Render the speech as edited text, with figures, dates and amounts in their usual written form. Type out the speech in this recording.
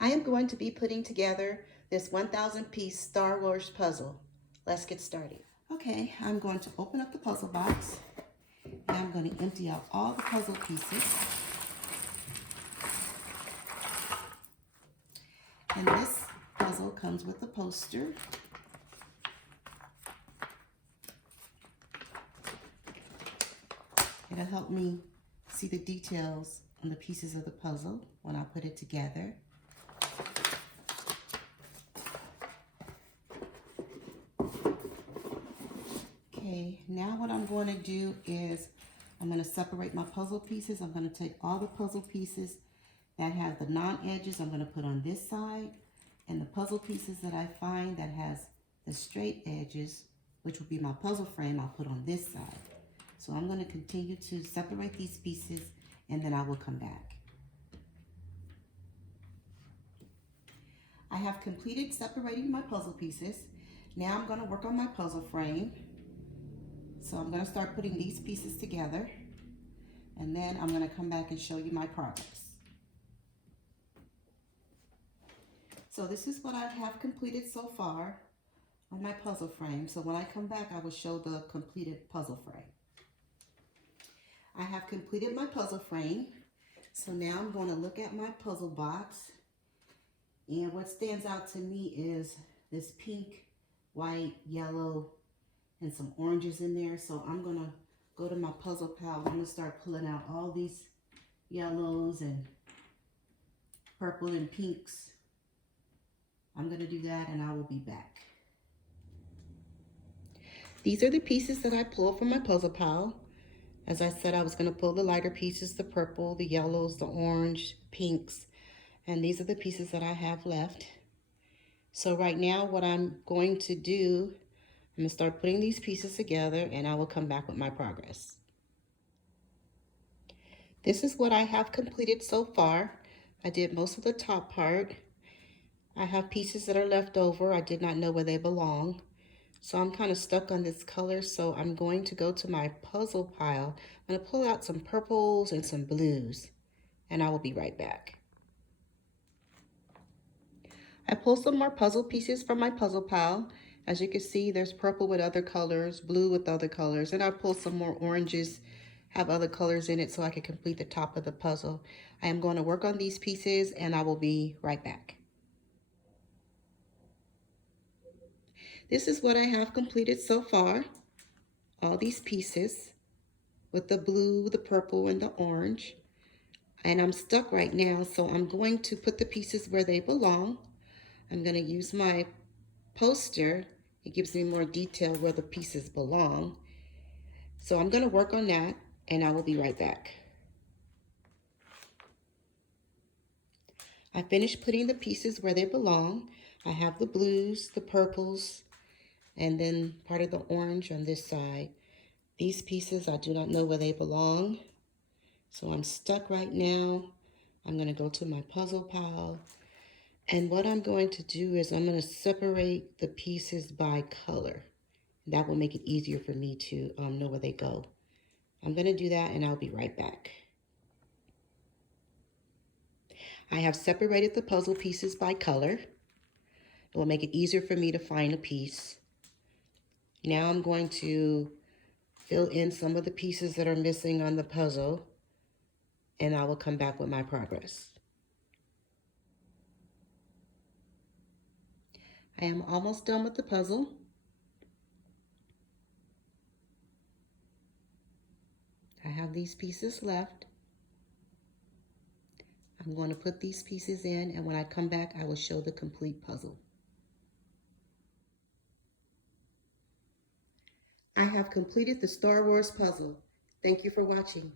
I am going to be putting together this 1,000 piece Star Wars puzzle. Let's get started. Okay, I'm going to open up the puzzle box and I'm going to empty out all the puzzle pieces. And this puzzle comes with a poster. It'll help me see the details on the pieces of the puzzle when I put it together. Okay, now what I'm going to do is I'm going to separate my puzzle pieces. I'm going to take all the puzzle pieces that have the non-edges I'm going to put on this side, and the puzzle pieces that I find that has the straight edges, which will be my puzzle frame, I'll put on this side. So I'm going to continue to separate these pieces and then I will come back. I have completed separating my puzzle pieces. Now I'm going to work on my puzzle frame. So I'm going to start putting these pieces together and then I'm going to come back and show you my progress. So this is what I have completed so far on my puzzle frame. So when I come back, I will show the completed puzzle frame. I have completed my puzzle frame. So now I'm going to look at my puzzle box. And what stands out to me is this pink, white, yellow, and some oranges in there. So I'm going to go to my puzzle pal. I'm going to start pulling out all these yellows and purple and pinks. I'm going to do that and I will be back. These are the pieces that I pulled from my puzzle pile. As I said, I was going to pull the lighter pieces, the purple, the yellows, the orange, pinks, and these are the pieces that I have left. So right now what I'm going to do, I'm going to start putting these pieces together and I will come back with my progress. This is what I have completed so far. I did most of the top part. I have pieces that are left over. I did not know where they belong. So I'm kind of stuck on this color, so I'm going to go to my puzzle pile. I'm going to pull out some purples and some blues, and I will be right back. I pulled some more puzzle pieces from my puzzle pile. As you can see, there's purple with other colors, blue with other colors, and I pulled some more oranges, have other colors in it so I can complete the top of the puzzle. I am going to work on these pieces, and I will be right back. This is what I have completed so far. All these pieces with the blue, the purple, and the orange. And I'm stuck right now, so I'm going to put the pieces where they belong. I'm going to use my poster. It gives me more detail where the pieces belong. So I'm going to work on that, and I will be right back. I finished putting the pieces where they belong. I have the blues, the purples, and then part of the orange on this side. These pieces, I do not know where they belong. So I'm stuck right now. I'm going to go to my puzzle pile. And what I'm going to do is I'm going to separate the pieces by color. That will make it easier for me to know where they go. I'm going to do that and I'll be right back. I have separated the puzzle pieces by color. It will make it easier for me to find a piece. Now I'm going to fill in some of the pieces that are missing on the puzzle, and I will come back with my progress. I am almost done with the puzzle. I have these pieces left. I'm going to put these pieces in, and when I come back, I will show the complete puzzle. I have completed the Star Wars puzzle. Thank you for watching.